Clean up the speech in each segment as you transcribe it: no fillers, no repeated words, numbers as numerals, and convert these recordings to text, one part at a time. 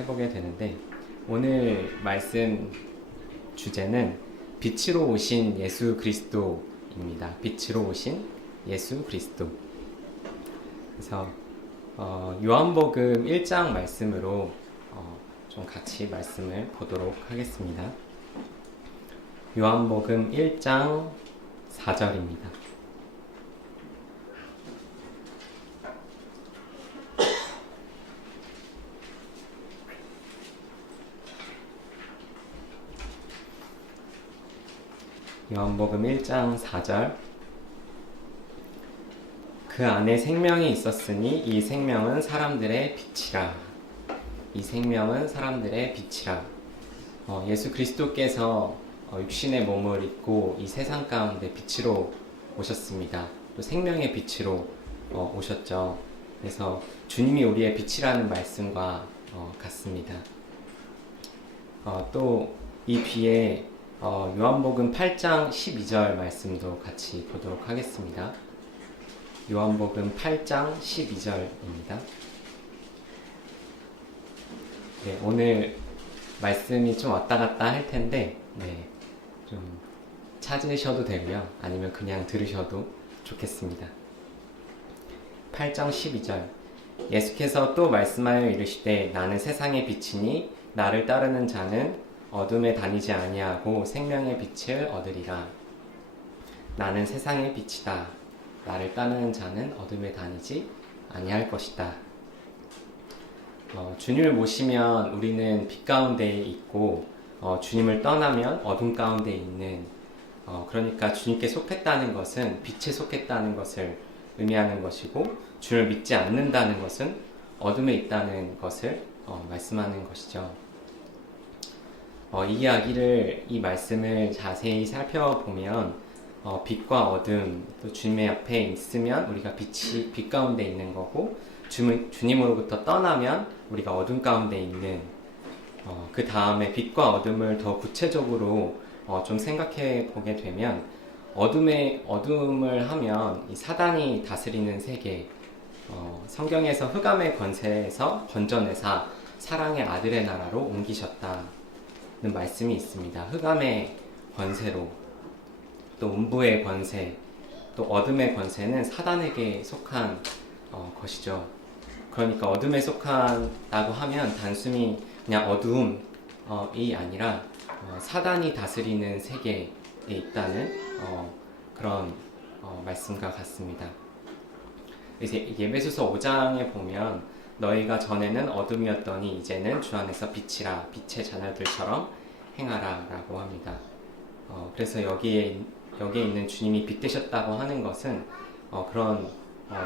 해보게 되는데, 오늘 말씀 주제는 빛으로 오신 예수 그리스도입니다. 빛으로 오신 예수 그리스도. 그래서 요한복음 1장 말씀으로 좀 같이 말씀을 보도록 하겠습니다. 요한복음 1장 4절입니다. 요한복음 1장 4절. 그 안에 생명이 있었으니 이 생명은 사람들의 빛이라. 이 생명은 사람들의 빛이라. 예수 그리스도께서 육신의 몸을 입고 이 세상 가운데 빛으로 오셨습니다. 또 생명의 빛으로 오셨죠. 그래서 주님이 우리의 빛이라는 말씀과 같습니다. 또 이 뒤에 요한복음 8장 12절 말씀도 같이 보도록 하겠습니다. 요한복음 8장 12절입니다. 네, 오늘 말씀이 좀 왔다 갔다 할 텐데, 좀 찾으셔도 되고요. 아니면 그냥 들으셔도 좋겠습니다. 8장 12절. 예수께서 또 말씀하여 이르시되 나는 세상의 빛이니 나를 따르는 자는 어둠에 다니지 아니하고 생명의 빛을 얻으리라. 나는 세상의 빛이다. 나를 따르는 자는 어둠에 다니지 아니할 것이다. 주님을 모시면 우리는 빛 가운데 있고 주님을 떠나면 어둠 가운데 있는, 그러니까 주님께 속했다는 것은 빛에 속했다는 것을 의미하는 것이고, 주를 믿지 않는다는 것은 어둠에 있다는 것을 말씀하는 것이죠. 이 말씀을 자세히 살펴보면 빛과 어둠, 또 주님의 옆에 있으면 우리가 빛 가운데 있는 거고, 주님으로부터 떠나면 우리가 어둠 가운데 있는, 그 다음에 빛과 어둠을 더 구체적으로 좀 생각해 보게 되면, 어둠을 하면 이 사단이 다스리는 세계, 성경에서 흑암의 권세에서 건져내사 사랑의 아들의 나라로 옮기셨다는 말씀이 있습니다. 흑암의 권세로, 또 음부의 권세, 또 어둠의 권세는 사단에게 속한 것이죠. 그러니까 어둠에 속한다고 하면 단순히 그냥 어두움이 아니라 사단이 다스리는 세계에 있다는 그런 말씀과 같습니다. 이제 예배소서 5장에 보면 너희가 전에는 어둠이었더니 이제는 주 안에서 빛이라. 빛의 자녀들처럼 행하라 라고 합니다. 그래서 여기에 있는 주님이 빛 되셨다고 하는 것은 그런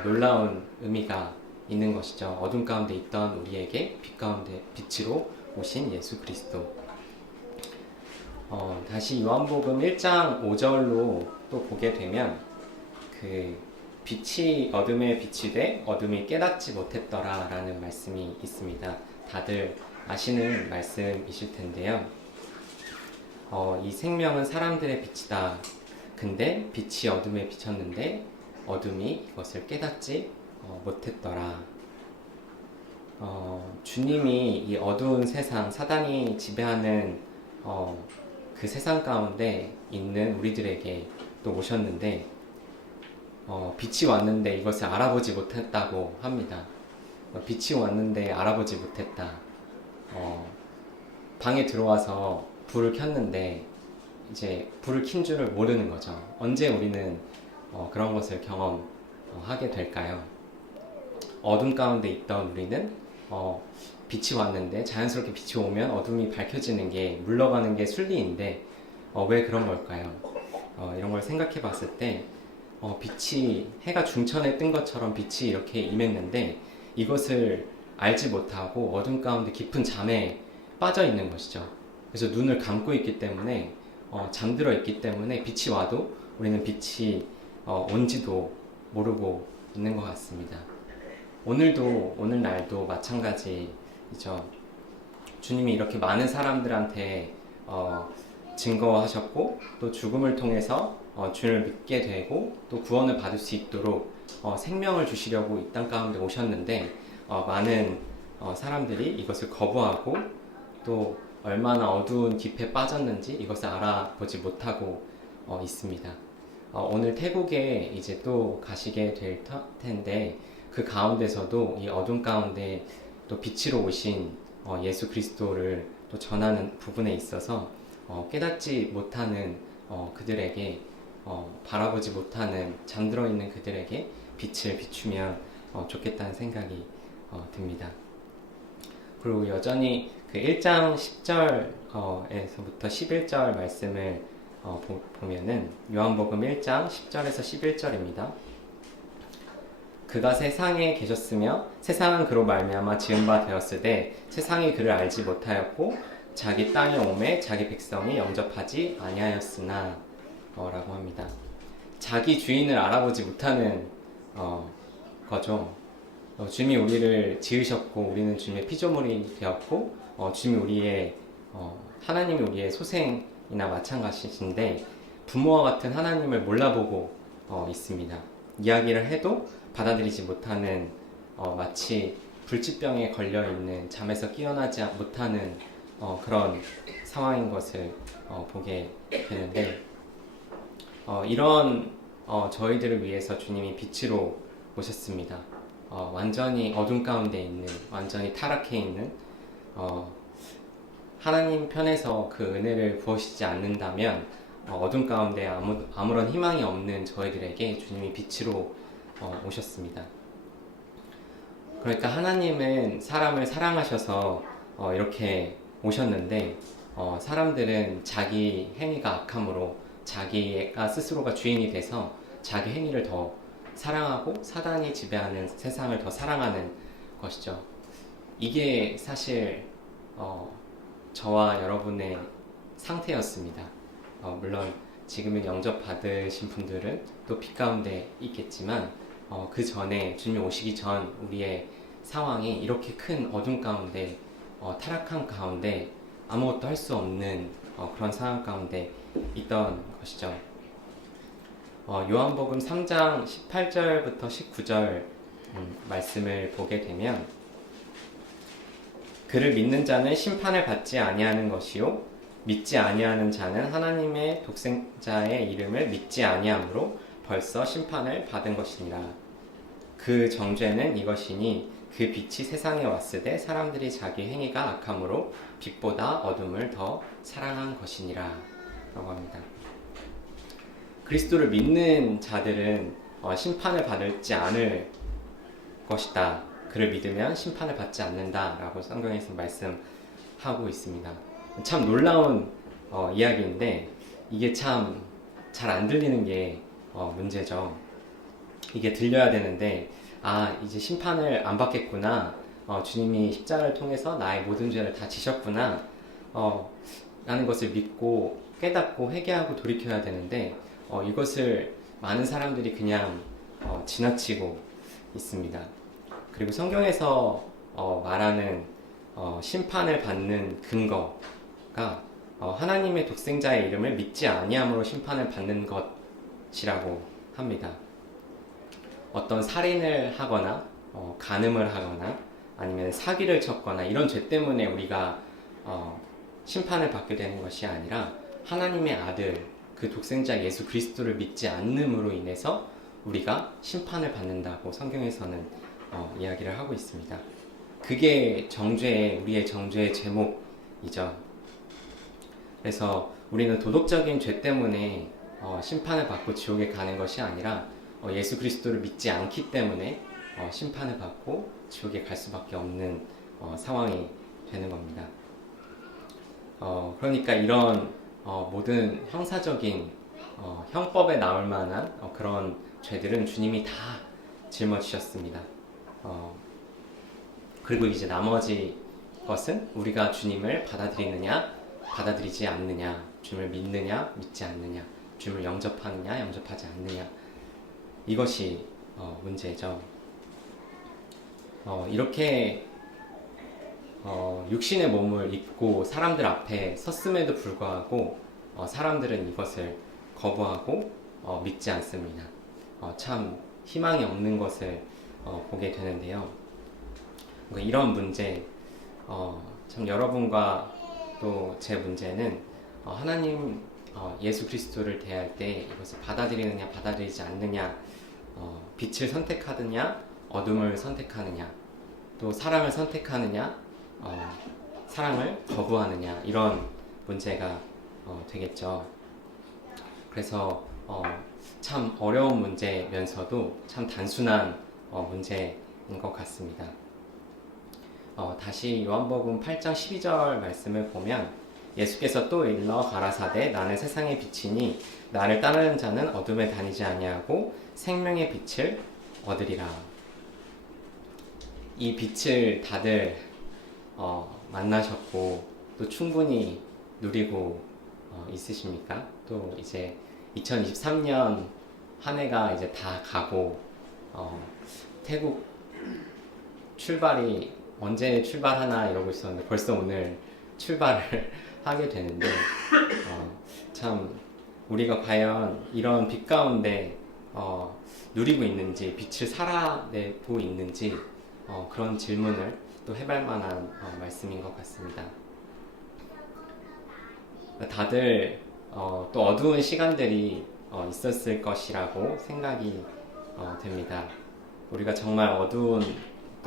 놀라운 의미가 있는 것이죠. 어둠 가운데 있던 우리에게 빛 가운데 빛으로 오신 예수 그리스도. 다시 요한복음 1장 5절로 또 보게 되면, 그 빛이 어둠에 빛이 돼 어둠이 깨닫지 못했더라 라는 말씀이 있습니다. 다들 아시는 말씀이실 텐데요. 이 생명은 사람들의 빛이다. 근데 빛이 어둠에 비쳤는데 어둠이 이것을 깨닫지 못했더라. 주님이 이 어두운 세상, 사단이 지배하는 그 세상 가운데 있는 우리들에게 또 오셨는데, 빛이 왔는데 이것을 알아보지 못했다고 합니다. 빛이 왔는데 알아보지 못했다. 방에 들어와서 불을 켰는데 이제 불을 킨 줄을 모르는 거죠. 언제 우리는 그런 것을 경험하게 될까요? 어둠 가운데 있던 우리는 빛이 왔는데, 자연스럽게 빛이 오면 어둠이 밝혀지는 게, 물러가는 게 순리인데 왜 그런 걸까요? 이런 걸 생각해 봤을 때 빛이, 해가 중천에 뜬 것처럼 빛이 이렇게 임했는데 이것을 알지 못하고 어둠 가운데 깊은 잠에 빠져 있는 것이죠. 그래서 눈을 감고 있기 때문에, 잠들어 있기 때문에 빛이 와도 우리는 빛이 온지도 모르고 있는 것 같습니다. 오늘날도 마찬가지이죠. 주님이 이렇게 많은 사람들한테 증거하셨고, 또 죽음을 통해서 주를 믿게 되고 또 구원을 받을 수 있도록 생명을 주시려고 이 땅 가운데 오셨는데, 많은 사람들이 이것을 거부하고 또 얼마나 어두운 깊에 빠졌는지 이것을 알아보지 못하고 있습니다. 오늘 태국에 이제 또 가시게 될 텐데 그 가운데서도 이 어둠 가운데 또 빛으로 오신 예수 그리스도를 또 전하는 부분에 있어서 깨닫지 못하는 그들에게 바라보지 못하는 잠들어 있는 그들에게 빛을 비추면 좋겠다는 생각이 듭니다. 그리고 여전히 그 1장 10절에서부터 11절 말씀을 보면은 요한복음 1장 10절에서 11절입니다. 그가 세상에 계셨으며 세상은 그로 말미암아 지은 바 되었으되 세상이 그를 알지 못하였고 자기 땅에 오매 자기 백성이 영접하지 아니하였으나 라고 합니다. 자기 주인을 알아보지 못하는 거죠. 주님이 우리를 지으셨고 우리는 주님의 피조물이 되었고 주님이 하나님이 우리의 소생이나 마찬가지인데 부모와 같은 하나님을 몰라보고 있습니다. 이야기를 해도 받아들이지 못하는 마치 불치병에 걸려있는 잠에서 깨어나지 못하는 그런 상황인 것을 보게 되는데 이런 저희들을 위해서 주님이 빛으로 오셨습니다. 완전히 어둠 가운데 있는, 완전히 타락해 있는 하나님 편에서 그 은혜를 부어주시지 않는다면 어둠 가운데 아무런 희망이 없는 저희들에게 주님이 빛으로 오셨습니다. 그러니까 하나님은 사람을 사랑하셔서 이렇게 오셨는데 사람들은 자기 행위가 악함으로 자기가 스스로가 주인이 돼서 자기 행위를 더 사랑하고 사단이 지배하는 세상을 더 사랑하는 것이죠. 이게 사실 저와 여러분의 상태였습니다. 물론 지금은 영접받으신 분들은 또 빛 가운데 있겠지만 그 전에 주님 오시기 전 우리의 상황이 이렇게 큰 어둠 가운데 타락한 가운데 아무것도 할 수 없는 그런 상황 가운데 있던 것이죠. 요한복음 3장 18절부터 19절 말씀을 보게 되면 그를 믿는 자는 심판을 받지 아니하는 것이요 믿지 아니하는 자는 하나님의 독생자의 이름을 믿지 아니함으로 벌써 심판을 받은 것이니라. 그 정죄는 이것이니 그 빛이 세상에 왔을 때 사람들이 자기 행위가 악함으로 빛보다 어둠을 더 사랑한 것이니라 라고 합니다. 그리스도를 믿는 자들은 심판을 받지 않을 것이다. 그를 믿으면 심판을 받지 않는다 라고 성경에서 말씀하고 있습니다. 참 놀라운 이야기인데 이게 참 잘 안 들리는 게 문제죠. 이게 들려야 되는데 이제 심판을 안 받겠구나. 주님이 십자가를 통해서 나의 모든 죄를 다 지셨구나. 라는 것을 믿고 깨닫고 회개하고 돌이켜야 되는데 이것을 많은 사람들이 그냥 지나치고 있습니다. 그리고 성경에서 말하는 심판을 받는 근거가 하나님의 독생자의 이름을 믿지 아니함으로 심판을 받는 것이라고 합니다. 어떤 살인을 하거나 간음을 하거나 아니면 사기를 쳤거나 이런 죄 때문에 우리가 심판을 받게 되는 것이 아니라 하나님의 아들 그 독생자 예수 그리스도를 믿지 않음으로 인해서 우리가 심판을 받는다고 성경에서는 이야기를 하고 있습니다. 그게 우리의 정죄의 제목이죠. 그래서 우리는 도덕적인 죄 때문에 심판을 받고 지옥에 가는 것이 아니라 예수 그리스도를 믿지 않기 때문에 심판을 받고 지옥에 갈 수밖에 없는 상황이 되는 겁니다. 그러니까 이런 모든 형사적인 형법에 나올 만한 그런 죄들은 주님이 다 짊어지셨습니다. 그리고 이제 나머지 것은 우리가 주님을 받아들이느냐 받아들이지 않느냐, 주님을 믿느냐 믿지 않느냐, 주님을 영접하느냐 영접하지 않느냐, 이것이 문제죠. 이렇게 육신의 몸을 입고 사람들 앞에 섰음에도 불구하고 사람들은 이것을 거부하고 믿지 않습니다. 참 희망이 없는 것을 보게 되는데요. 이런 문제, 참 여러분과 또 제 문제는 하나님 예수 그리스도를 대할 때 이것을 받아들이느냐 받아들이지 않느냐, 빛을 선택하느냐 어둠을 선택하느냐, 또 사랑을 선택하느냐 사랑을 거부하느냐, 이런 문제가 되겠죠. 그래서 참 어려운 문제면서도 참 단순한 문제인 것 같습니다. 다시 요한복음 8장 12절 말씀을 보면 예수께서 또 일러 가라사대 나는 세상의 빛이니 나를 따르는 자는 어둠에 다니지 아니하고 생명의 빛을 얻으리라. 이 빛을 다들 만나셨고 또 충분히 누리고 있으십니까? 또 이제 2023년 한 해가 이제 다 가고 태국 출발이 언제 출발하나 이러고 있었는데 벌써 오늘 출발을 하게 되는데 참 우리가 과연 이런 빛 가운데 누리고 있는지, 빛을 살아내고 있는지 그런 질문을 또 해볼 만한 말씀인 것 같습니다. 다들 또 어두운 시간들이 있었을 것이라고 생각이 됩니다. 우리가 정말 또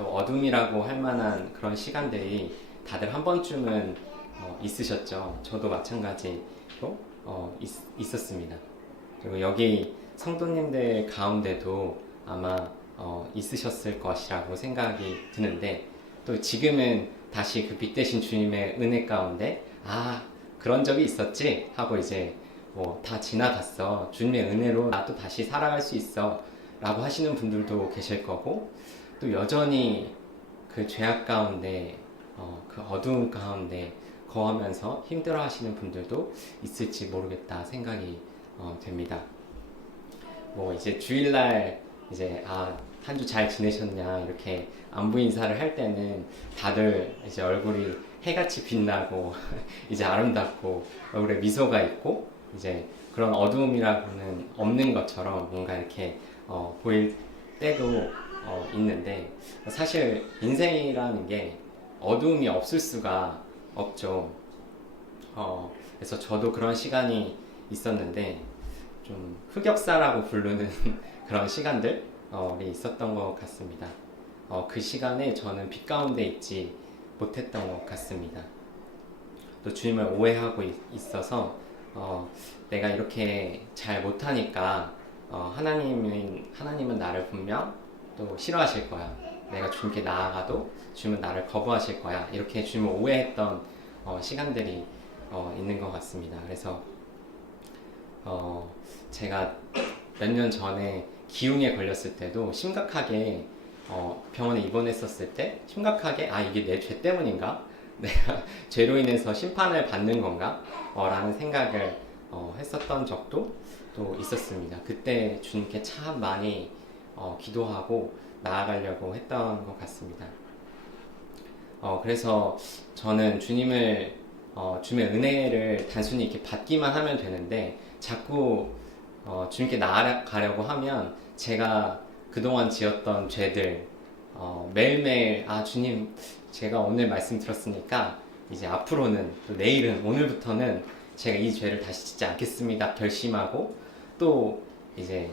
어둠이라고 할 만한 그런 시간들이 다들 한 번쯤은 있으셨죠. 저도 마찬가지로 있었습니다. 그리고 여기 성도님들 가운데도 아마 있으셨을 것이라고 생각이 드는데, 또 지금은 다시 그 빛 대신 주님의 은혜 가운데 그런 적이 있었지 하고 이제 다 지나갔어, 주님의 은혜로 나도 다시 살아갈 수 있어 라고 하시는 분들도 계실 거고, 또 여전히 그 죄악 가운데 그 어두운 가운데 거하면서 힘들어 하시는 분들도 있을지 모르겠다 생각이 됩니다. 이제 주일날 이제 한 주 잘 지내셨냐 이렇게 안부 인사를 할 때는 다들 이제 얼굴이 해같이 빛나고 이제 아름답고 얼굴에 미소가 있고 이제 그런 어두움이라고는 없는 것처럼 뭔가 이렇게 보일 때도 있는데, 사실 인생이라는 게 어두움이 없을 수가 없죠. 그래서 저도 그런 시간이 있었는데 좀 흑역사라고 부르는 그런 시간들이 있었던 것 같습니다. 그 시간에 저는 빛 가운데 있지 못했던 것 같습니다. 또 주님을 오해하고 있어서 내가 이렇게 잘 못하니까 하나님은 나를 분명 또 싫어하실 거야, 내가 주님께 나아가도 주님은 나를 거부하실 거야, 이렇게 주님을 오해했던 시간들이 있는 것 같습니다. 그래서 제가 몇 년 전에 기흉에 걸렸을 때도 심각하게 병원에 입원했었을 때 심각하게 이게 내 죄 때문인가? 내가 죄로 인해서 심판을 받는 건가? 라는 생각을 했었던 적도 또 있었습니다. 그때 주님께 참 많이 기도하고 나아가려고 했던 것 같습니다. 그래서 저는 주님의 은혜를 단순히 이렇게 받기만 하면 되는데, 자꾸 주님께 나아가려고 하면 제가 그동안 지었던 죄들 매일매일 주님 제가 오늘 말씀 들었으니까 이제 앞으로는 또 내일은 오늘부터는 제가 이 죄를 다시 짓지 않겠습니다 결심하고, 또 이제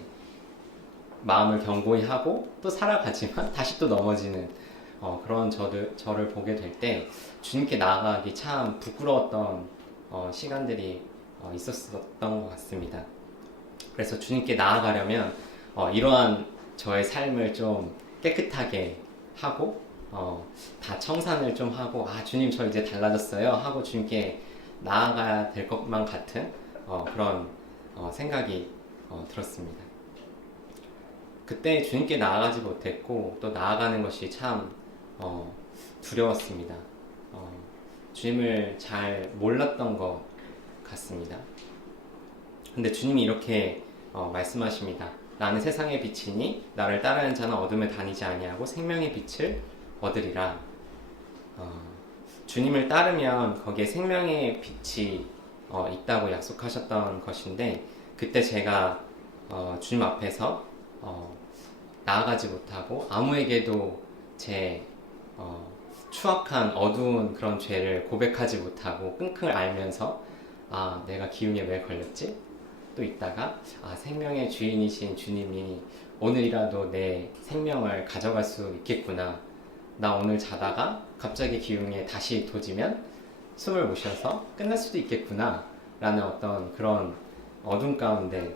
마음을 견고히 하고 또 살아가지만 다시 또 넘어지는 그런 저를 보게 될 때 주님께 나아가기 참 부끄러웠던 시간들이 있었던 것 같습니다. 그래서 주님께 나아가려면 이러한 저의 삶을 좀 깨끗하게 하고 다 청산을 좀 하고 주님 저 이제 달라졌어요 하고 주님께 나아가야 될 것만 같은 그런 생각이 들었습니다. 그때 주님께 나아가지 못했고 또 나아가는 것이 참 두려웠습니다. 주님을 잘 몰랐던 것 같습니다. 근데 주님이 이렇게 말씀하십니다. 나는 세상의 빛이니 나를 따르는 자는 어둠에 다니지 아니하고 생명의 빛을 얻으리라. 주님을 따르면 거기에 생명의 빛이 있다고 약속하셨던 것인데, 그때 제가 주님 앞에서 나아가지 못하고 아무에게도 제 추악한 어두운 그런 죄를 고백하지 못하고 끙끙 앓면서 내가 기흉에 왜 걸렸지? 또 있다가 생명의 주인이신 주님이 오늘이라도 내 생명을 가져갈 수 있겠구나. 나 오늘 자다가 갑자기 기흉에 다시 도지면 숨을 못 쉬어서 끝날 수도 있겠구나 라는 어떤 그런 어둠 가운데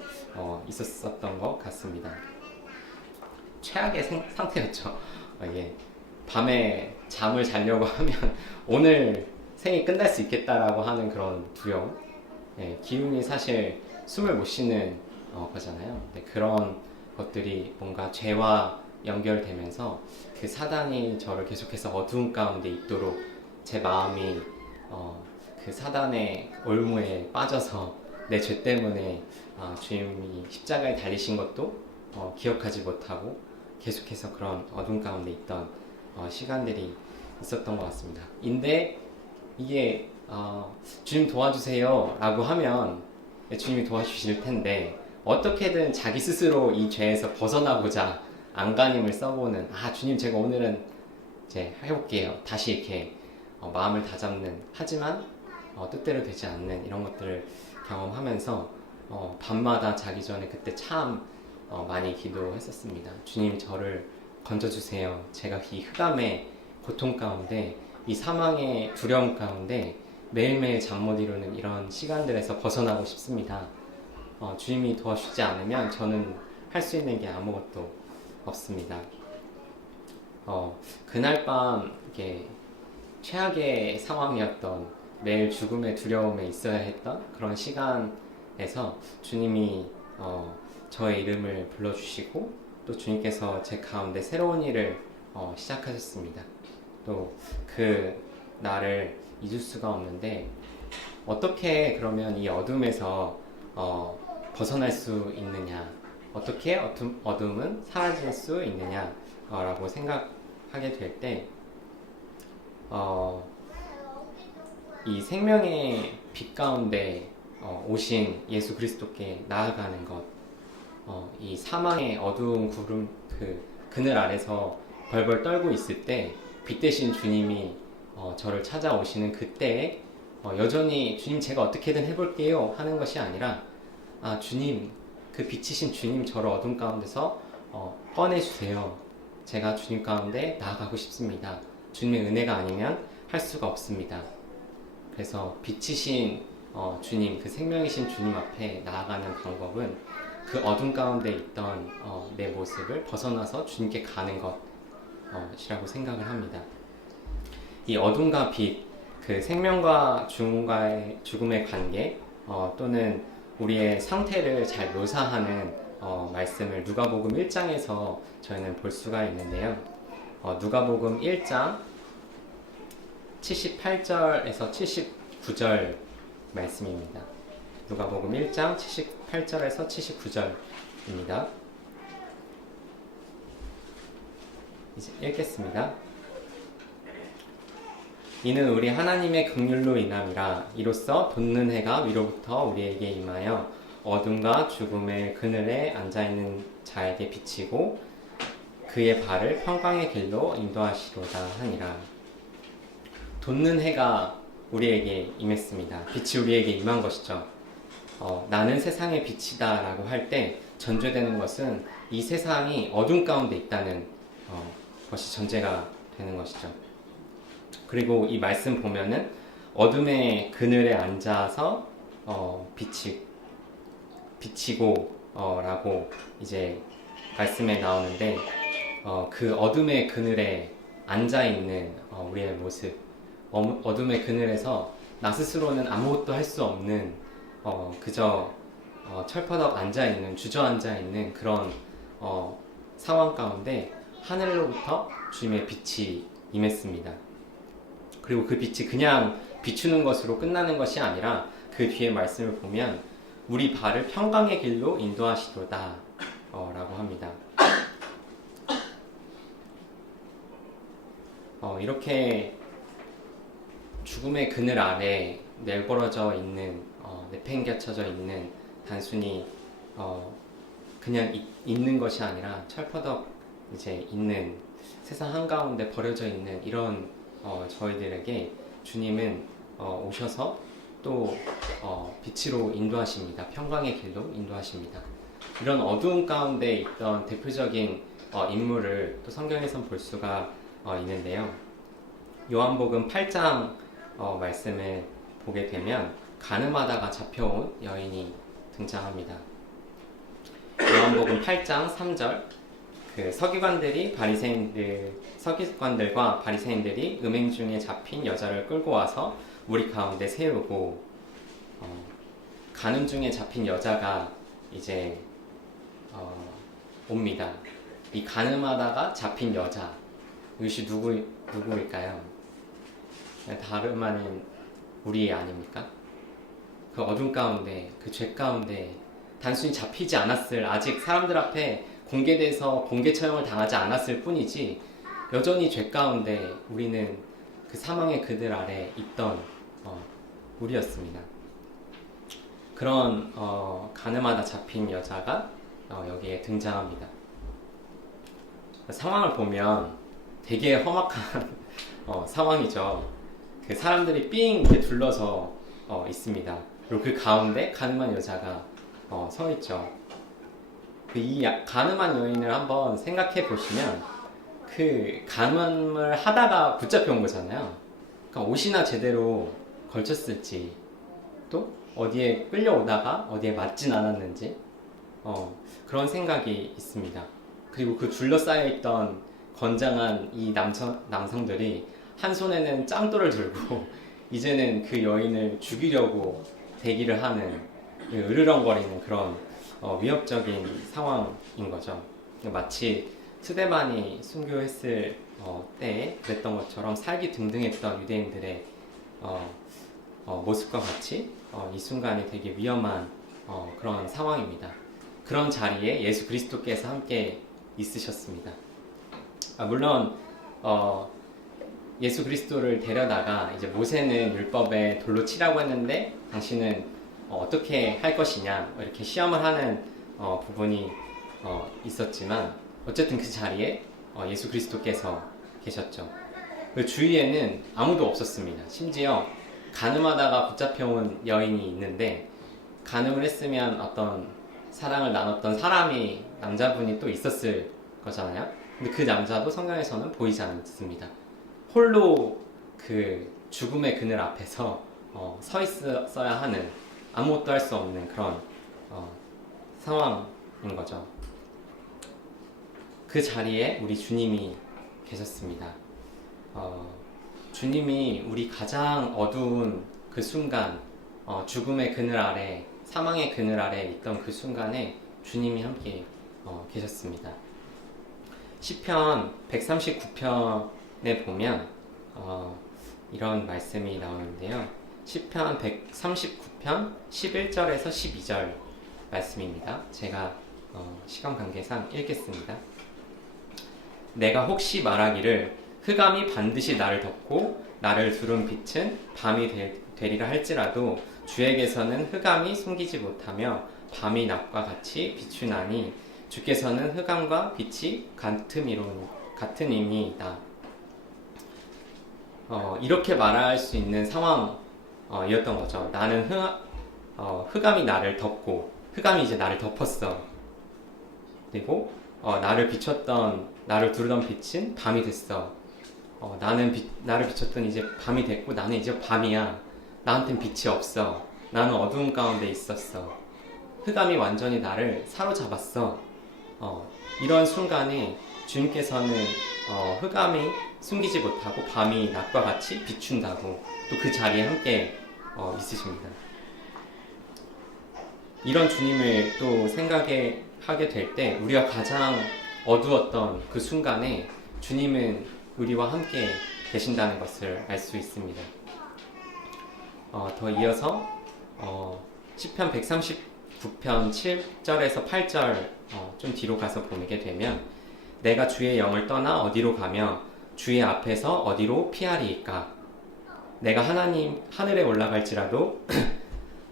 있었던 것 같습니다. 최악의 상태였죠. 이게 밤에 잠을 자려고 하면 오늘 생이 끝날 수 있겠다라고 하는 그런 두려움. 기운이 사실 숨을 못 쉬는 거잖아요. 그런 것들이 뭔가 죄와 연결되면서 그 사단이 저를 계속해서 어두운 가운데 있도록 제 마음이 그 사단의 올무에 빠져서 내 죄 때문에 주님이 십자가에 달리신 것도 기억하지 못하고 계속해서 그런 어둠 가운데 있던 시간들이 있었던 것 같습니다. 근데 이게 주님 도와주세요 라고 하면 주님이 도와주실 텐데 어떻게든 자기 스스로 이 죄에서 벗어나고자 안간힘을 써보는 주님 제가 오늘은 이제 해볼게요. 다시 이렇게 마음을 다잡는 하지만 뜻대로 되지 않는 이런 것들을 경험하면서 밤마다 자기 전에 그때 참 많이 기도했었습니다. 주님 저를 건져주세요. 제가 이 흑암의 고통 가운데 이 사망의 두려움 가운데 매일매일 잠 못 이루는 이런 시간들에서 벗어나고 싶습니다. 주님이 도와주지 않으면 저는 할 수 있는 게 아무것도 없습니다. 그날 밤 이게 최악의 상황이었던 매일 죽음의 두려움에 있어야 했던 그런 시간에서 주님이 저의 이름을 불러주시고 또 주님께서 제 가운데 새로운 일을 시작하셨습니다. 또 그 날을 잊을 수가 없는데 어떻게 그러면 이 어둠에서 벗어날 수 있느냐, 어떻게 어둠은 사라질 수 있느냐 라고 생각하게 될 때 이 생명의 빛 가운데 오신 예수 그리스도께 나아가는 것, 이 사망의 어두운 구름 그늘 아래서 벌벌 떨고 있을 때 빛 대신 주님이 저를 찾아오시는 그때에 여전히 주님 제가 어떻게든 해볼게요 하는 것이 아니라 주님 그 빛이신 주님 저를 어둠 가운데서 꺼내주세요. 제가 주님 가운데 나아가고 싶습니다. 주님의 은혜가 아니면 할 수가 없습니다. 그래서 빛이신 주님 그 생명이신 주님 앞에 나아가는 방법은 그 어둠 가운데 있던 내 모습을 벗어나서 주님께 가는 것이라고 생각을 합니다. 이 어둠과 빛, 그 생명과 죽음의 관계 또는 우리의 상태를 잘 묘사하는 말씀을 누가복음 1장에서 저희는 볼 수가 있는데요. 누가복음 1장 78절에서 79절 말씀입니다. 누가복음 1장 78절에서 79절입니다. 이제 읽겠습니다. 이는 우리 하나님의 긍휼로 인함이라. 이로써 돋는 해가 위로부터 우리에게 임하여 어둠과 죽음의 그늘에 앉아있는 자에게 비치고 그의 발을 평강의 길로 인도하시로다 하니라. 돋는 해가 우리에게 임했습니다. 빛이 우리에게 임한 것이죠. 나는 세상의 빛이다 라고 할 때 전제되는 것은 이 세상이 어둠 가운데 있다는 것이 전제가 되는 것이죠. 그리고 이 말씀 보면은 어둠의 그늘에 앉아서 비치고 라고 이제 말씀에 나오는데 그 어둠의 그늘에 앉아있는 우리의 모습, 어둠의 그늘에서 나 스스로는 아무것도 할 수 없는 그저 철퍼덕 앉아있는, 주저앉아있는 그런 상황 가운데 하늘로부터 주님의 빛이 임했습니다. 그리고 그 빛이 그냥 비추는 것으로 끝나는 것이 아니라 그 뒤에 말씀을 보면 우리 발을 평강의 길로 인도하시도다 라고 합니다. 이렇게 죽음의 그늘 아래 내버려져 있는 내팽개쳐져 있는 단순히 그냥 있는 것이 아니라 철퍼덕 이제 있는 세상 한가운데 버려져 있는 이런 저희들에게 주님은 오셔서 또 빛으로 인도하십니다. 평강의 길로 인도하십니다. 이런 어두운 가운데 있던 대표적인 인물을 또 성경에선 볼 수가 있는데요. 요한복음 8장 말씀을 보게 되면 관음하다가 잡혀온 여인이 등장합니다. 요한복음 8장 3절 그 서기관들과 바리새인들이 음행 중에 잡힌 여자를 끌고 와서 우리 가운데 세우고 간음 중에 잡힌 여자가 이제 옵니다. 이 간음하다가 잡힌 여자 이것이 누구일까요? 다름 아닌 우리 아닙니까? 그 어둠 가운데 그 죄 가운데 단순히 잡히지 않았을 아직 사람들 앞에 공개돼서 공개 처형을 당하지 않았을 뿐이지 여전히 죄 가운데 우리는 그 사망의 그들 아래 있던 우리였습니다. 그런 간음하다 잡힌 여자가 여기에 등장합니다. 상황을 보면 되게 험악한 상황이죠. 그 사람들이 삥 이렇게 둘러서 있습니다. 그리고 그 가운데 간음한 여자가 서 있죠. 이 간음한 여인을 한번 생각해 보시면 그 간음을 하다가 붙잡혀 온 거잖아요. 그러니까 옷이나 제대로 걸쳤을지 또 어디에 끌려오다가 어디에 맞진 않았는지 그런 생각이 있습니다. 그리고 그 둘러싸여 있던 건장한 이 남성들이 한 손에는 짱돌을 들고 이제는 그 여인을 죽이려고 대기를 하는 으르렁거리는 그런 위협적인 상황인 거죠. 마치 스데반이 순교했을 때에 그랬던 것처럼 살기 등등했던 유대인들의 모습과 같이 이 순간이 되게 위험한 그런 상황입니다. 그런 자리에 예수 그리스도께서 함께 있으셨습니다. 물론 예수 그리스도를 데려다가 이제 모세는 율법에 돌로 치라고 했는데 당신은 어떻게 할 것이냐 이렇게 시험을 하는 부분이 있었지만 어쨌든 그 자리에 예수 그리스도께서 계셨죠. 그 주위에는 아무도 없었습니다. 심지어 간음하다가 붙잡혀온 여인이 있는데 간음을 했으면 어떤 사랑을 나눴던 사람이 남자분이 또 있었을 거잖아요. 근데 그 남자도 성경에서는 보이지 않습니다. 홀로 그 죽음의 그늘 앞에서 서 있어야 하는 아무것도 할 수 없는 그런 상황인 거죠. 그 자리에 우리 주님이 계셨습니다. 주님이 우리 가장 어두운 그 순간 죽음의 그늘 아래 사망의 그늘 아래 있던 그 순간에 주님이 함께 계셨습니다. 시편 139편에 보면 이런 말씀이 나오는데요. 시편 139편 11절에서 12절 말씀입니다. 제가 시간 관계상 읽겠습니다. 내가 혹시 말하기를 흑암이 반드시 나를 덮고 나를 두른 빛은 밤이 되리라 할지라도 주에게서는 흑암이 숨기지 못하며 밤이 낮과 같이 비추나니 주께서는 흑암과 빛이 같은 이니이다. 이렇게 말할 수 있는 상황이었던 거죠. 나는 흑암이 나를 덮고 흑암이 이제 나를 덮었어. 그리고 나를 두르던 빛은 밤이 됐어. 나를 비췄던 이제 밤이 됐고 나는 이제 밤이야. 나한텐 빛이 없어. 나는 어두움 가운데 있었어. 흑암이 완전히 나를 사로잡았어. 이런 순간에 주님께서는 흑암이 숨기지 못하고 밤이 낮과 같이 비춘다고 또 그 자리에 함께 있으십니다. 이런 주님을 또 생각하게 될 때 우리가 가장 어두웠던 그 순간에 주님은 우리와 함께 계신다는 것을 알 수 있습니다. 더 이어서 시편 139편 7절에서 8절 좀 뒤로 가서 보게 되면 내가 주의 영을 떠나 어디로 가며 주의 앞에서 어디로 피하리이까? 내가 하늘에 올라갈지라도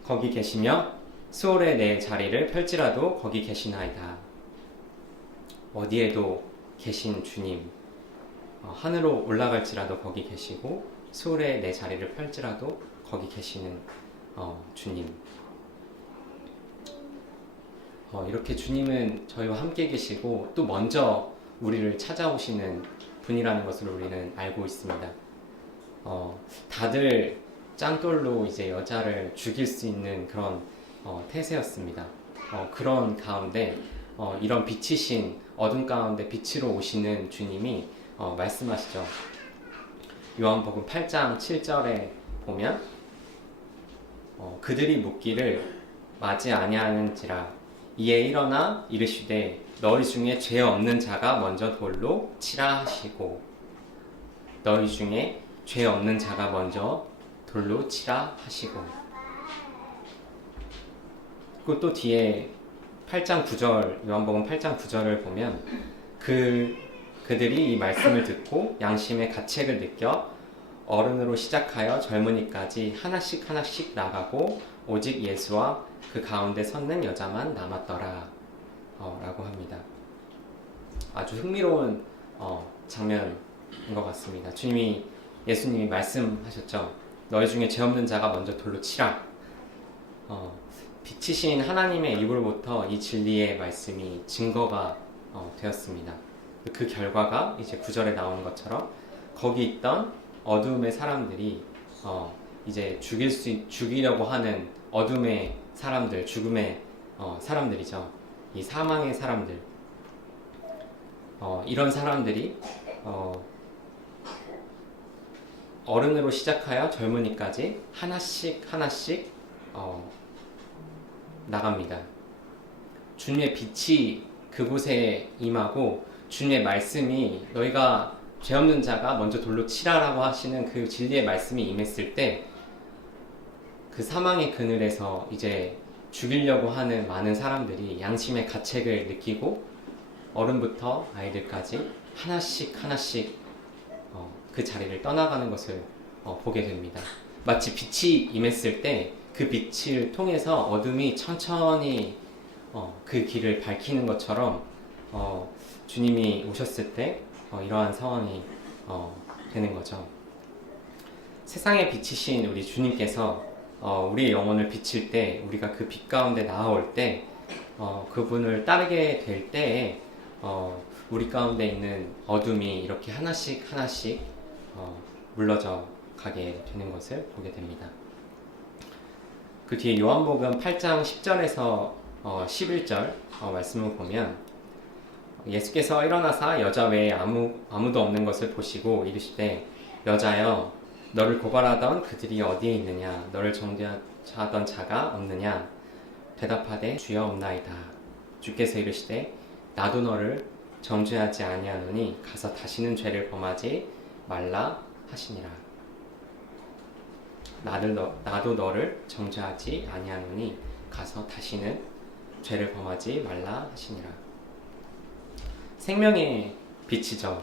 거기 계시며 수월에 내 자리를 펼지라도 거기 계시나이다. 어디에도 계신 주님, 하늘로 올라갈지라도 거기 계시고 수울에 내 자리를 펼지라도 거기 계시는 주님. 이렇게 주님은 저희와 함께 계시고 또 먼저 우리를 찾아오시는 분이라는 것을 우리는 알고 있습니다. 다들 짱돌로 이제 여자를 죽일 수 있는 그런 태세였습니다. 그런 가운데 이런 빛이신 어둠 가운데 빛으로 오시는 주님이 말씀하시죠. 요한복음 8장 7절에 보면 그들이 묻기를 맞지 아니하는지라 이에 일어나 이르시되 너희 중에 죄 없는 자가 먼저 돌로 치라 하시고 너희 중에 죄 없는 자가 먼저 돌로 치라 하시고 그리고 또 뒤에 8장 9절 요한복음 8장 9절을 보면 그들이 이 말씀을 듣고 양심의 가책을 느껴 어른으로 시작하여 젊은이까지 하나씩 하나씩 나가고 오직 예수와 그 가운데 섰는 여자만 남았더라 라고 합니다. 아주 흥미로운 장면인 것 같습니다. 예수님이 말씀하셨죠. 너희 중에 죄 없는 자가 먼저 돌로 치라. 빛이신 하나님의 입으로부터 이 진리의 말씀이 증거가 되었습니다. 그 결과가 이제 9절에 나오는 것처럼 거기 있던 어둠의 사람들이 이제 죽이려고 하는 어둠의 사람들, 죽음의 사람들이죠. 이 사망의 사람들, 이런 사람들이 어른으로 시작하여 젊은이까지 하나씩 하나씩 나갑니다. 주님의 빛이 그곳에 임하고 주님의 말씀이 너희가 죄 없는 자가 먼저 돌로 치라라고 하시는 그 진리의 말씀이 임했을 때 그 사망의 그늘에서 이제 죽이려고 하는 많은 사람들이 양심의 가책을 느끼고 어른부터 아이들까지 하나씩 하나씩 그 자리를 떠나가는 것을 보게 됩니다. 마치 빛이 임했을 때 그 빛을 통해서 어둠이 천천히 그 길을 밝히는 것처럼 주님이 오셨을 때 이러한 상황이 되는 거죠. 세상의 빛이신 우리 주님께서 우리의 영혼을 비칠 때 우리가 그 빛 가운데 나아올 때 그분을 따르게 될 때에 우리 가운데 있는 어둠이 이렇게 하나씩 하나씩 물러져 가게 되는 것을 보게 됩니다. 그 뒤에 요한복음 8장 10절에서 11절 말씀을 보면 예수께서 일어나사 여자 외에 아무도 없는 것을 보시고 이르시되 여자여 너를 고발하던 그들이 어디에 있느냐 너를 정죄하던 자가 없느냐 대답하되 주여 없나이다. 주께서 이르시되 나도 너를 정죄하지 아니하노니 가서 다시는 죄를 범하지 말라 하시니라. 나도 너를 정죄하지 아니하노니 가서 다시는 죄를 범하지 말라 하시니라. 생명의 빛이죠.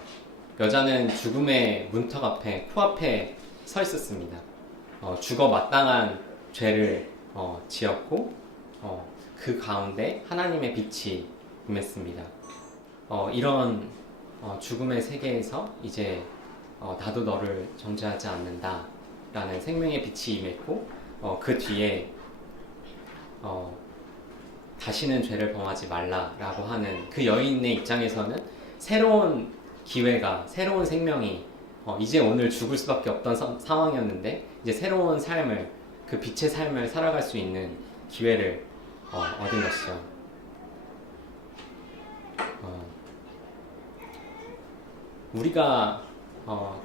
여자는 죽음의 문턱 앞에 코앞에 서 있었습니다. 죽어 마땅한 죄를 지었고 그 가운데 하나님의 빛이 임했습니다. 이런 죽음의 세계에서 이제 나도 너를 정죄하지 않는다 라는 생명의 빛이 임했고 그 뒤에 다시는 죄를 범하지 말라라고 하는 그 여인의 입장에서는 새로운 기회가 새로운 생명이 이제 오늘 죽을 수밖에 없던 상황이었는데 이제 새로운 삶을 그 빛의 삶을 살아갈 수 있는 기회를 얻은 것이죠. 우리가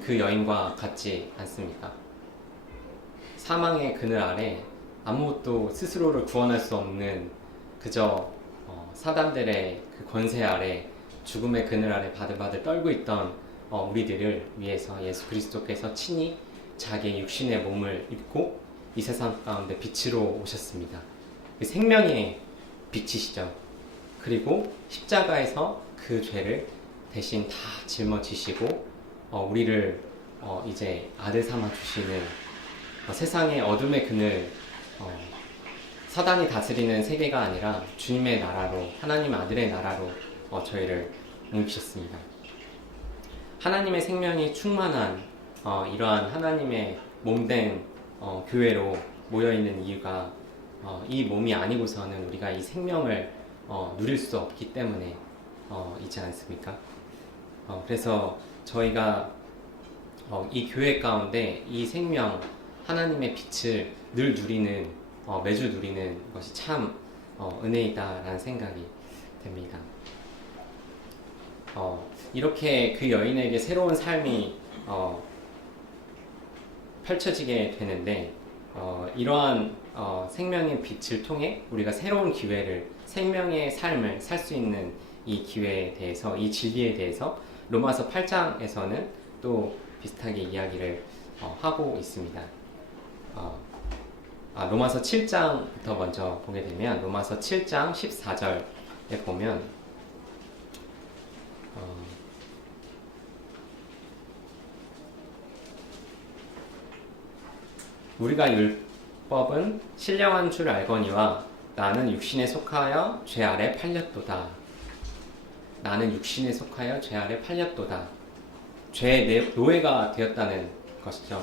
그 여인과 같지 않습니까? 사망의 그늘 아래 아무것도 스스로를 구원할 수 없는 그저 사단들의 그 권세 아래 죽음의 그늘 아래 바들바들 떨고 있던 우리들을 위해서 예수 그리스도께서 친히 자기의 육신의 몸을 입고 이 세상 가운데 빛으로 오셨습니다. 그 생명의 빛이시죠. 그리고 십자가에서 그 죄를 대신 다 짊어지시고 우리를 이제 아들 삼아 주시는 세상의 어둠의 그늘 사단이 다스리는 세계가 아니라 주님의 나라로 하나님 아들의 나라로 저희를 옮기셨습니다. 하나님의 생명이 충만한 이러한 하나님의 몸된 교회로 모여있는 이유가 이 몸이 아니고서는 우리가 이 생명을 누릴 수 없기 때문에 있지 않습니까? 그래서 저희가 이 교회 가운데 이 생명 하나님의 빛을 늘 누리는 매주 누리는 것이 참 은혜이다라는 생각이 됩니다. 이렇게 그 여인에게 새로운 삶이 펼쳐지게 되는데 이러한 생명의 빛을 통해 우리가 새로운 기회를 생명의 삶을 살 수 있는 이 기회에 대해서 이 진리에 대해서 로마서 8장에서는 또 비슷하게 이야기를 하고 있습니다. 로마서 7장부터 먼저 보게 되면 로마서 7장 14절에 보면 우리가 율법은 신령한 줄 알거니와 나는 육신에 속하여 죄 아래 팔렸도다. 나는 육신에 속하여 죄 아래 팔렸도다. 죄의 노예가 되었다는 것이죠.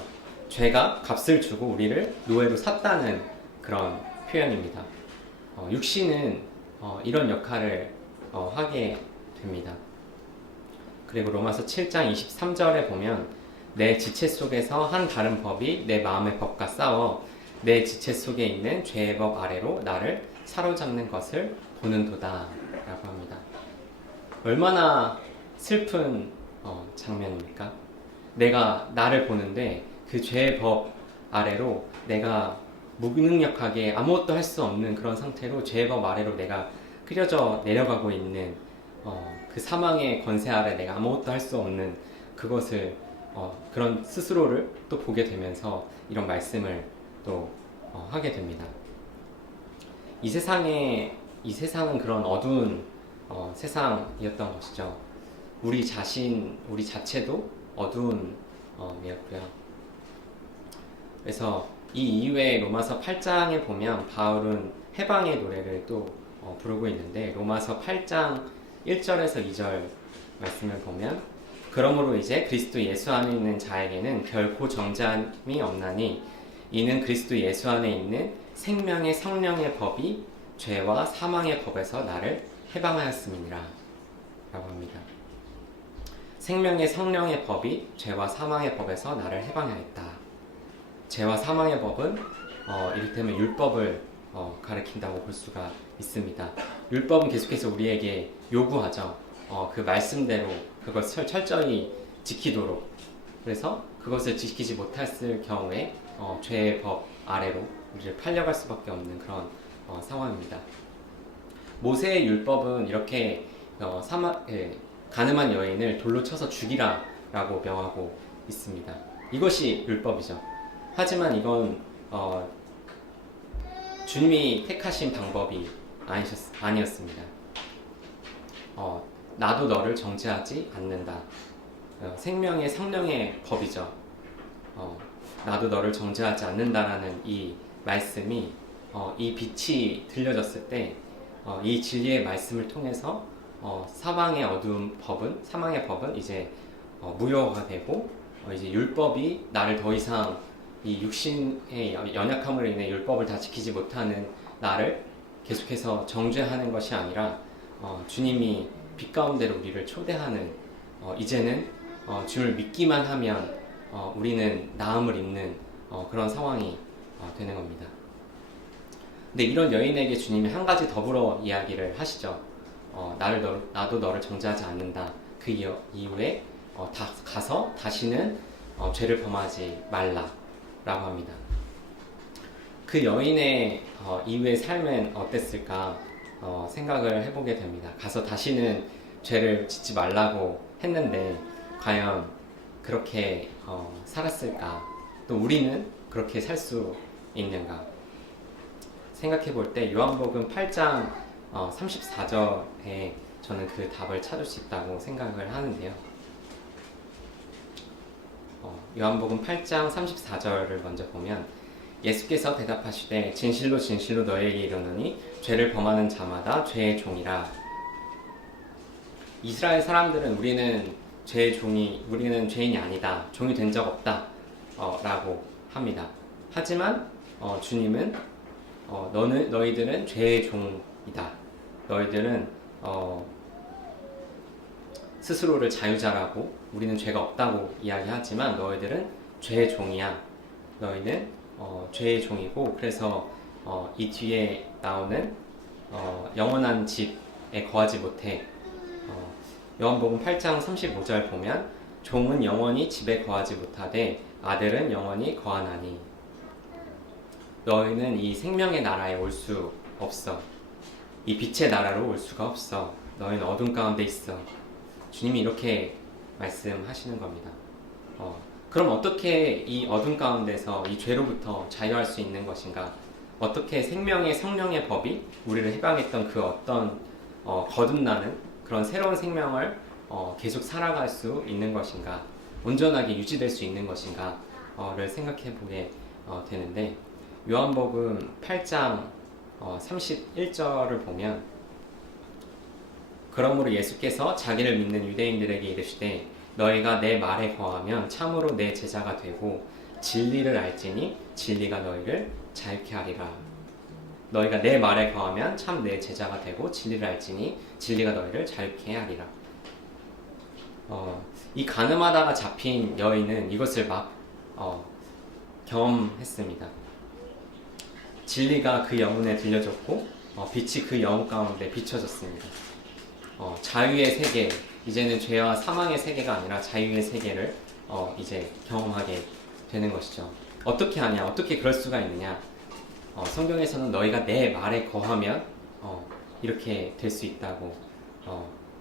죄가 값을 주고 우리를 노예로 샀다는 그런 표현입니다. 육신은 이런 역할을 하게 됩니다. 그리고 로마서 7장 23절에 보면 내 지체 속에서 한 다른 법이 내 마음의 법과 싸워 내 지체 속에 있는 죄의 법 아래로 나를 사로잡는 것을 보는도다 라고 합니다. 얼마나 슬픈 장면입니까? 내가 나를 보는데 그 죄의 법 아래로 내가 무능력하게 아무것도 할 수 없는 그런 상태로 죄의 법 아래로 내가 끌려져 내려가고 있는 그 사망의 권세 아래 내가 아무것도 할 수 없는 그것을 그런 스스로를 또 보게 되면서 이런 말씀을 또 하게 됩니다. 이 세상은 그런 어두운 세상이었던 것이죠. 우리 자체도 어두운 이었고요. 그래서 이 이후에 로마서 8장에 보면 바울은 해방의 노래를 또 부르고 있는데 로마서 8장 1절에서 2절 말씀을 보면 그러므로 이제 그리스도 예수 안에 있는 자에게는 결코 정죄함이 없나니 이는 그리스도 예수 안에 있는 생명의 성령의 법이 죄와 사망의 법에서 나를 해방하였음이니라 라고 합니다. 생명의 성령의 법이 죄와 사망의 법에서 나를 해방하였다. 죄와 사망의 법은 이를테면 율법을 가리킨다고 볼 수가 있습니다. 율법은 계속해서 우리에게 요구하죠. 그 말씀대로 그것을 철저히 지키도록. 그래서 그것을 지키지 못했을 경우에 죄의 법 아래로 우리를 팔려갈 수밖에 없는 그런 상황입니다. 모세의 율법은 이렇게 가늠한 여인을 돌로 쳐서 죽이라라고 명하고 있습니다. 이것이 율법이죠. 하지만 이건 주님이 택하신 방법이 아니었습니다. 나도 너를 정죄하지 않는다. 생명의 성령의 법이죠. 나도 너를 정죄하지 않는다라는 이 말씀이 이 빛이 들려졌을 때 이 진리의 말씀을 통해서 사망의 법은 이제 무효가 되고 이제 율법이 나를 더 이상 이 육신의 연약함으로 인해 율법을 다 지키지 못하는 나를 계속해서 정죄하는 것이 아니라 주님이 빛 가운데로 우리를 초대하는 이제는 주를 믿기만 하면 우리는 나음을 입는 그런 상황이 되는 겁니다. 근데 이런 여인에게 주님이 한 가지 더불어 이야기를 하시죠. 나도 너를 정죄하지 않는다. 그 이후에 가서 다시는 죄를 범하지 말라 라고 합니다. 그 여인의 이후의 삶은 어땠을까 생각을 해보게 됩니다. 가서 다시는 죄를 짓지 말라고 했는데 과연 그렇게 살았을까? 또 우리는 그렇게 살 수 있는가? 생각해 볼 때 요한복음 8장 34절에 저는 그 답을 찾을 수 있다고 생각을 하는데요. 요한복음 8장 34절을 먼저 보면 예수께서 대답하시되 진실로 진실로 너희에게 이르노니 죄를 범하는 자마다 죄의 종이라. 이스라엘 사람들은 우리는 죄의 종이 우리는 죄인이 아니다. 종이 된 적 없다. 라고 합니다. 하지만 주님은 너희들은 죄의 종이다. 너희들은 스스로를 자유자라고 우리는 죄가 없다고 이야기하지만 너희들은 죄의 종이야. 너희는 죄의 종이고 그래서 이 뒤에 나오는 영원한 집에 거하지 못해. 요한복음 8장 35절 보면 종은 영원히 집에 거하지 못하되 아들은 영원히 거하나니 너희는 이 생명의 나라에 올 수 없어. 이 빛의 나라로 올 수가 없어. 너희는 어둠 가운데 있어. 주님이 이렇게 말씀하시는 겁니다. 그럼 어떻게 이 어둠 가운데서 이 죄로부터 자유할 수 있는 것인가? 어떻게 생명의 성령의 법이 우리를 해방했던 그 어떤 거듭나는 그런 새로운 생명을 계속 살아갈 수 있는 것인가? 온전하게 유지될 수 있는 것인가?를 생각해 보게 되는데 요한복음 8장 31절을 보면 그러므로 예수께서 자기를 믿는 유대인들에게 이르시되 너희가 내 말에 거하면 참으로 내 제자가 되고 진리를 알지니 진리가 너희를 자유케 하리라. 너희가 내 말에 거하면 참 내 제자가 되고 진리를 알지니 진리가 너희를 자유케 하리라. 이 가늠하다가 잡힌 여인은 이것을 막 경험했습니다. 진리가 그 영혼에 들려졌고 빛이 그 영혼 가운데 비춰졌습니다. 자유의 세계, 이제는 죄와 사망의 세계가 아니라 자유의 세계를 이제 경험하게 되는 것이죠. 어떻게 하냐? 어떻게 그럴 수가 있느냐? 성경에서는 너희가 내 말에 거하면 이렇게 될 수 있다고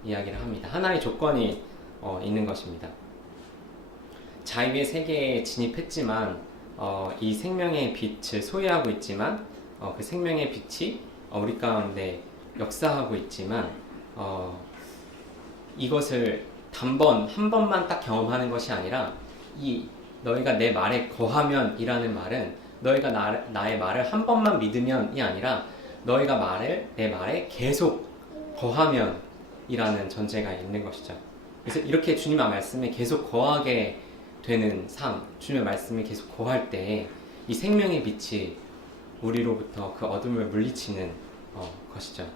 이야기를 합니다. 하나의 조건이 있는 것입니다. 자유의 세계에 진입했지만 이 생명의 빛을 소유하고 있지만 그 생명의 빛이 우리 가운데 역사하고 있지만 이것을 한 번만 딱 경험하는 것이 아니라 이 너희가 내 말에 거하면 이라는 말은 너희가 나의 말을 한 번만 믿으면이 아니라 너희가 내 말에 계속 거하면 이라는 전제가 있는 것이죠. 그래서 이렇게 주님의 말씀에 계속 거하게 되는 삶, 주님의 말씀에 계속 거할 때 이 생명의 빛이 우리로부터 그 어둠을 물리치는 것이죠.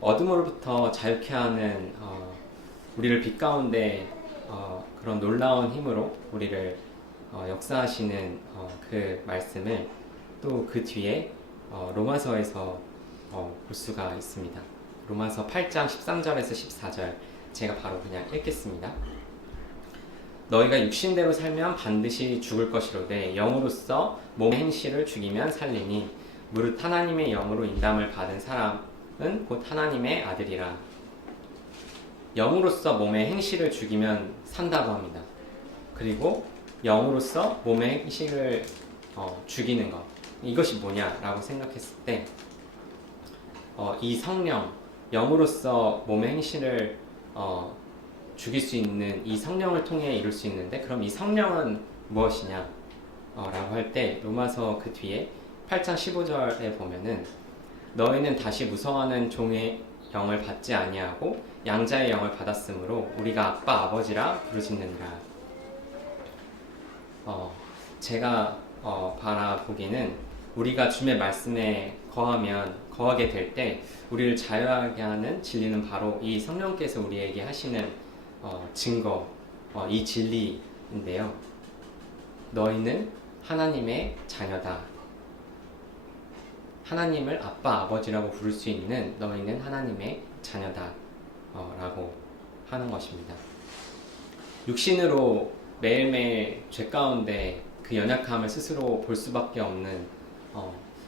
어둠으로부터 자유케 하는 우리를 빛 가운데 그런 놀라운 힘으로 우리를 역사하시는 그 말씀을 또 그 뒤에 로마서에서 볼 수가 있습니다. 로마서 8장 13절에서 14절 제가 바로 그냥 읽겠습니다. 너희가 육신대로 살면 반드시 죽을 것이로되 영으로서 몸의 행실을 죽이면 살리니 무릇 하나님의 영으로 인담을 받은 사람은 곧 하나님의 아들이라. 영으로서 몸의 행실을 죽이면 산다고 합니다. 그리고 영으로서 몸의 행실을 죽이는 것, 이것이 뭐냐라고 생각했을 때 이 성령, 영으로서 몸의 행실을 죽일 수 있는 이 성령을 통해 이룰 수 있는데 그럼 이 성령은 무엇이냐 라고 할 때 로마서 그 뒤에 8장 15절에 보면은 너희는 다시 무서워하는 종의 영을 받지 아니하고 양자의 영을 받았으므로 우리가 아빠 아버지라 부르짖느니라. 제가 바라보기에는 우리가 주님의 말씀에 거하게 될 때 우리를 자유하게 하는 진리는 바로 이 성령께서 우리에게 하시는 증거, 이 진리인데요. 너희는 하나님의 자녀다. 하나님을 아빠, 아버지라고 부를 수 있는 너희는 하나님의 자녀다. 라고 하는 것입니다. 육신으로 매일매일 죄 가운데 그 연약함을 스스로 볼 수밖에 없는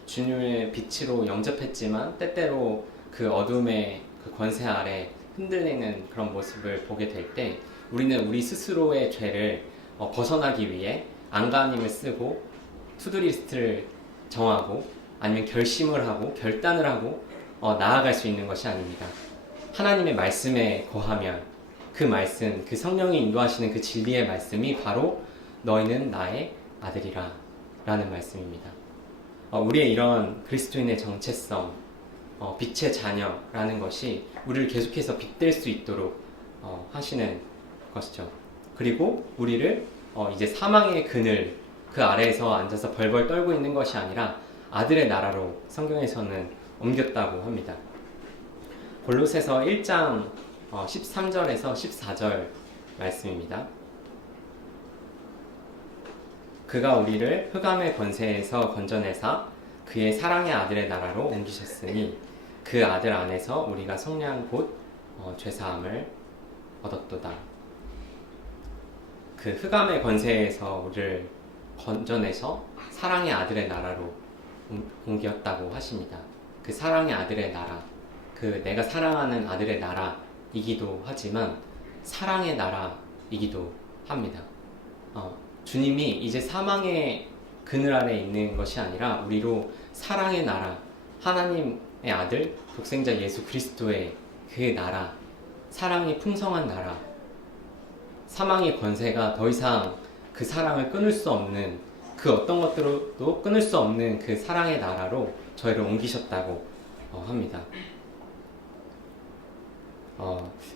주님의 빛으로 영접했지만 때때로 그 어둠의 그 권세 아래 흔들리는 그런 모습을 보게 될 때 우리는 우리 스스로의 죄를 벗어나기 위해 안간힘을 쓰고 투두리스트를 정하고 아니면 결심을 하고 결단을 하고 나아갈 수 있는 것이 아닙니다. 하나님의 말씀에 거하면 그 말씀, 그 성령이 인도하시는 그 진리의 말씀이 바로 너희는 나의 아들이라 라는 말씀입니다. 우리의 이런 그리스도인의 정체성, 빛의 자녀라는 것이 우리를 계속해서 빛될 수 있도록 하시는 것이죠. 그리고 우리를 이제 사망의 그늘 그 아래에서 앉아서 벌벌 떨고 있는 것이 아니라 아들의 나라로 성경에서는 옮겼다고 합니다. 골로새서 1장 13절에서 14절 말씀입니다. 그가 우리를 흑암의 권세에서 건져내사 그의 사랑의 아들의 나라로 옮기셨으니 그 아들 안에서 우리가 속량 곧 죄사함을 얻었도다. 그 흑암의 권세에서 우리를 건져내서 사랑의 아들의 나라로 옮겼다고 하십니다. 그 사랑의 아들의 나라, 그 내가 사랑하는 아들의 나라이기도 하지만 사랑의 나라이기도 합니다. 주님이 이제 사망의 그늘 아래 있는 것이 아니라 우리로 사랑의 나라, 하나님의 아들, 독생자 예수 그리스도의 그 나라, 사랑이 풍성한 나라, 사망의 권세가 더 이상 그 사랑을 끊을 수 없는, 그 어떤 것들도 끊을 수 없는 그 사랑의 나라로 저희를 옮기셨다고 합니다.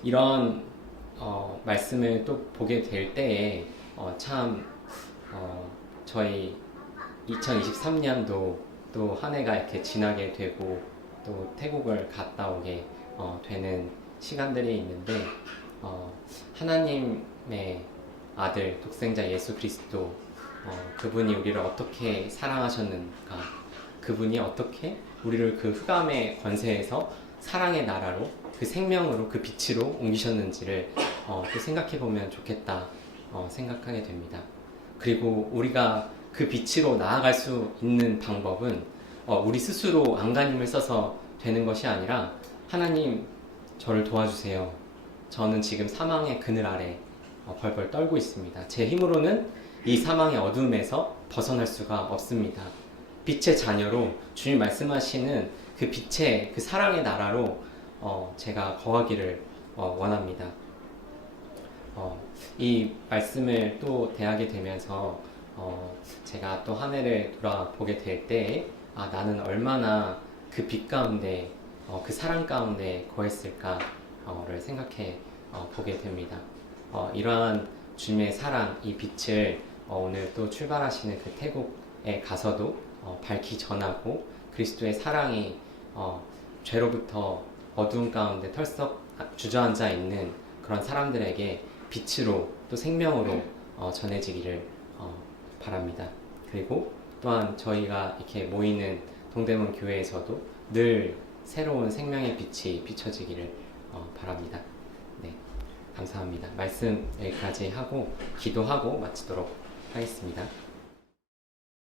이런 말씀을 또 보게 될 때에 저희 2023년도 또 한 해가 이렇게 지나게 되고 또 태국을 갔다 오게 되는 시간들이 있는데 하나님의 아들 독생자 예수 그리스도 그분이 우리를 어떻게 사랑하셨는가, 그분이 어떻게 우리를 그 흑암의 권세에서 사랑의 나라로 그 생명으로 그 빛으로 옮기셨는지를 또 생각해 보면 좋겠다 생각하게 됩니다. 그리고 우리가 그 빛으로 나아갈 수 있는 방법은 우리 스스로 안간힘을 써서 되는 것이 아니라 하나님 저를 도와주세요. 저는 지금 사망의 그늘 아래 벌벌 떨고 있습니다. 제 힘으로는 이 사망의 어둠에서 벗어날 수가 없습니다. 빛의 자녀로 주님 말씀하시는 그 빛의 그 사랑의 나라로 제가 거하기를 원합니다. 이 말씀을 또 대하게 되면서 제가 또 한 해를 돌아보게 될 때 나는 얼마나 그 빛 가운데 그 사랑 가운데 거했을까를 생각해 보게 됩니다. 이러한 주님의 사랑, 이 빛을 오늘 또 출발하시는 그 태국에 가서도 밝히 전하고 그리스도의 사랑이 죄로부터 어두운 가운데 털썩 주저앉아 있는 그런 사람들에게 빛으로 또 생명으로 전해지기를 바랍니다. 그리고 또한 저희가 이렇게 모이는 동대문 교회에서도 늘 새로운 생명의 빛이 비춰지기를 바랍니다. 네, 감사합니다. 말씀 여기까지 하고 기도하고 마치도록 하겠습니다.